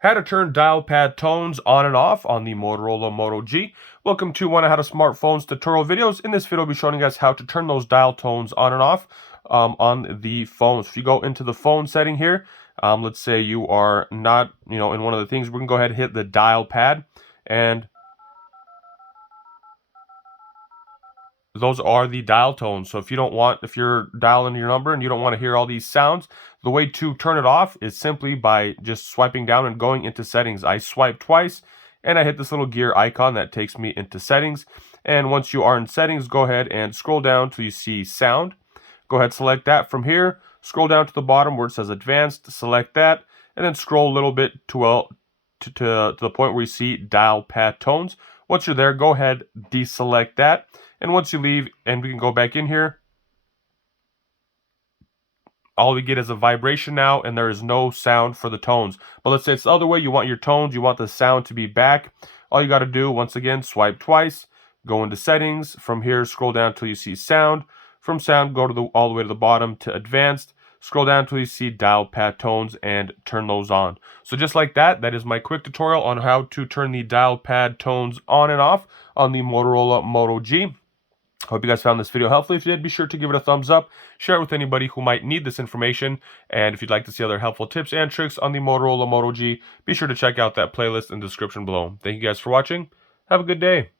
How to turn dial pad tones on and off on the Motorola Moto G. Welcome to one of how to smartphones tutorial videos. In this video, I'll be showing you guys how to turn those dial tones on and off on the phone. So if you go into the phone setting here, let's say you are not, in one of the things, we can go ahead and hit the dial pad, and those are the dial tones. So if you're dialing your number and you don't want to hear all these sounds, the way to turn it off is simply by just swiping down and going into settings. I swipe twice and I hit this little gear icon that takes me into settings. And once you are in settings, go ahead and scroll down till you see sound. Go ahead, select that from here. Scroll down to the bottom where it says advanced, select that, and then scroll a little bit to the point where you see dial pad tones. Once you're there, go ahead, deselect that. And once you leave, and we can go back in here, all we get is a vibration now, and there is no sound for the tones. But let's say it's the other way. You want your tones, you want the sound to be back. All you got to do, once again, swipe twice, go into settings. From here, scroll down till you see sound. From sound, go to all the way to the bottom to advanced. Scroll down till you see dial pad tones and turn those on. So just like that, that is my quick tutorial on how to turn the dial pad tones on and off on the Motorola Moto G. Hope you guys found this video helpful. If you did, be sure to give it a thumbs up, share it with anybody who might need this information, and if you'd like to see other helpful tips and tricks on the Motorola Moto G, be sure to check out that playlist in the description below. Thank you guys for watching. Have a good day.